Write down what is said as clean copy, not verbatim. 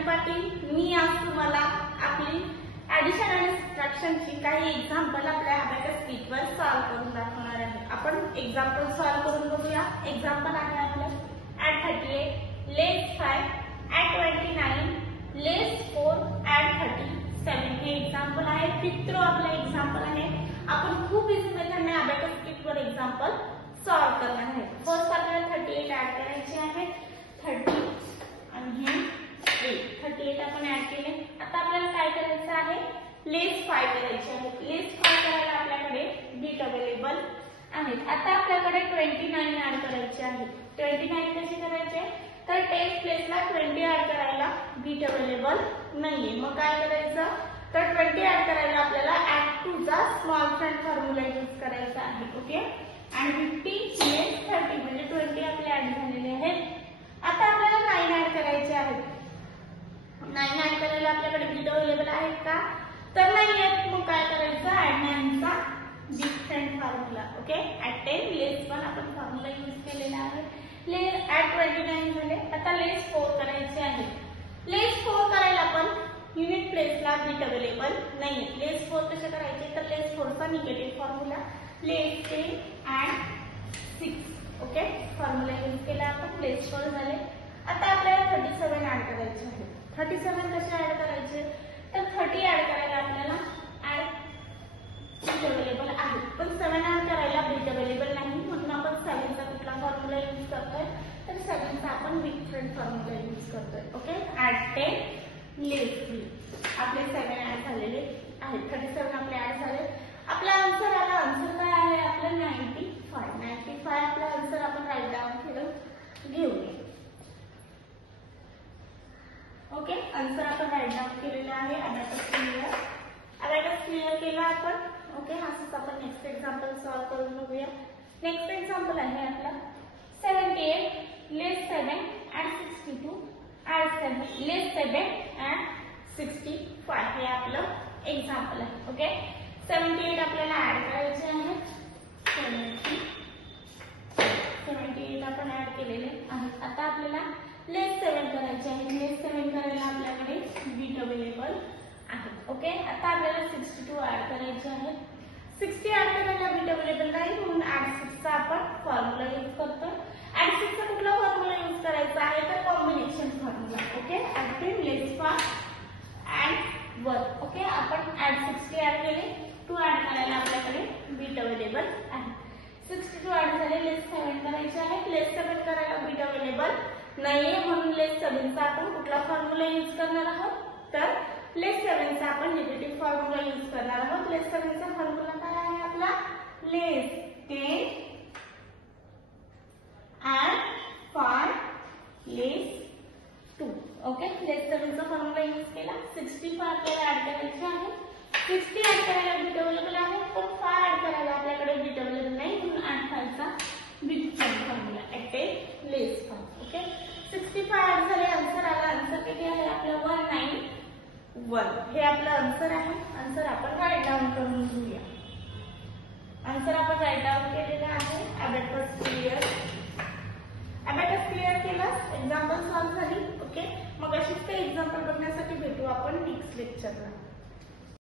शिवानी पाटील. मी आज तुम्हाला आपली ऍडिशन आणि सबट्रॅक्शनची काही एक्झाम्पल आपल्या अबॅकस शीटवर सॉल्व्ह करून दाखवणार आहे. आपण एक्झाम्पल सॉल्व्ह करून बघूया. एक्झाम्पल आहे आपलं ऍड 38 लेस 5 ऍड 29 लेस 4 ऍड 37. हे एक्झाम्पल आहे. 5th रो आपला एक्झाम्पल आहे. आपण खूप इझी मेथडने अबॅकस शीटवर एक्झाम्पल सॉल्व्ह करणार आहे. फर्स्ट आपल्याला 38 ऍड करायचे आहे. 30 आणि हे 38 आपण ऍड केले. आता आपल्याला काय करायचं आहे, लेस 5 करायचे आहे. लेस 5 करायला आपल्याकडे बीट अवेलेबल आहेत. आता आपल्याकडे 29 ऍड करायचे आहे. 29 कसे करायचे, तर 10th प्लेसला 20 ऍड करायला बीट अवेलेबल नाहीये. मग काय करायचं, तर 20 ऍड करायला आपल्याला ऍड टू चा स्मॉल फ्रंट फॉर्म्युला यूज करायचा आहे. ओके, आणि 50 लेस 30 म्हणजे 20 आपले ऍड झालेले आहेत. आता आपल्याला 9 ऍड करायचे आहेत. 9 ऍड करायला आपल्याकडे बीट अवेलेबल आहेत का, तर नाही आहेत. मग काय करायचं, ऍड 9 चा डिफरंट फॉर्म्युला. ओके, ऍड 10 लेस 1 आपण फॉर्म्युला यूज केलेला आहे. ऍड 29 झाले. आता लेस 4 करायचे आहे. लेस 4 करायला आपण युनिट प्लेसला बीट अवेलेबल नाही. लेस 4 कसे करायचे, तर लेस 4 चा निगेटिव्ह फॉर्म्युला लेस 10 ऍड 6. ओके, फॉर्म्युला यूज केला आपण. लेस 4 झाले. आता आपल्याला 37 ऍड करायचे आहे. 37 कसे ऍड करायचे, तर 30 ऍड करायला आपल्याला ऍड बीट अवेलेबल आहे. पण 7 ऍड करायला बीट अवेलेबल नाही, म्हणून आपण 7 चा कुठला फॉर्म्युला यूज करतोय, तर 7 चा आपण डिफरंट फॉर्म्युला यूज करतोय. ओके, ऍड 10 लेस 3 आपले 7 ऍड झालेले आहेत. 37 आपले ऍड झाले. आपला आन्सर आला. आन्सर काय आहे आपलं 95. आपला आन्सर आपण राईट डाऊन केलं घेऊया. ओके, आन्सर आपण राईट डाऊन केलेला आहे. अबॅकस क्लिअर केला आपण. ओके, असंच आपण नेक्स्ट एक्झाम्पल सॉल्व्ह करून बघूया. नेक्स्ट एक्झाम्पल आहे आपला 78 लेस 7 ऍड 62 ऍड 7 लेस 7 ऍड 65. हे आपलं एक्झाम्पल आहे. ओके, 78 आपल्याला ऍड करायचे आहे. 78 आपण ऍड केलेले आहेत. आता आपल्याला लेस 7 करायचे आहे. लेस 7 करायला आपल्याकडे बीट अवेलेबल आहे. ओके, आता आपल्याला 62 ऍड करायचे आहे. 60 ऍड करायला बीट अवेलेबल नाही, म्हणून ऍड 6 चा आपण फॉर्म्युला यूज करतो. ऍड 6 चा कुठला फॉर्म्युला यूज करायचा आहे, तर कॉम्बिनेशन फॉर्म्युला. ओके, ऍड 10 लेस 5 ऍड 1. ओके, आपण ऍड 60 ऍड केले. 2 ऍड करायला आपल्याकडे बीट अवेलेबल आहे. 62 ऍड झाले. लेस 7 करायचे आहे. लेस 7 करायला बीट अवेलेबल नाहीये, म्हणून लेस 7 चा आपण कुठला फॉर्म्युला यूज करणार आहोत, तर लेस 7 चा आपण निगेटिव्ह फॉर्म्युला यूज करणार आहोत. लेस 7 चा फॉर्म्युला काय आहे आपला, लेस 10 ऍड 5 लेस 2. ओके, लेस 7 चा फॉर्म्युला यूज केला. 65 आपल्याला ऍड करायचे आहे. 60 ऍड करायला बीट अवेलेबल आहे, पण 5 ऍड करायला आपल्याकडे बीट अवेलेबल नाही, म्हणून ऍड 5 चा बीट फॉर्म्युला ऍड 10 लेस 5. ओके, 65 ऍड झाले. आन्सर आला. आन्सर किती आहे आपलं 191. हे आपलं आन्सर आहे. आन्सर आपण राईट डाऊन करून घेऊया. आन्सर आपण राईट डाऊन केलेला आहे. अबॅकस क्लिअर केलं. एक्झाम्पल सॉल्व्ह झाली. ओके, मग अशीच ते एक्झाम्पल बघण्यासाठी भेटू आपण नेक्स्ट लेक्चरला.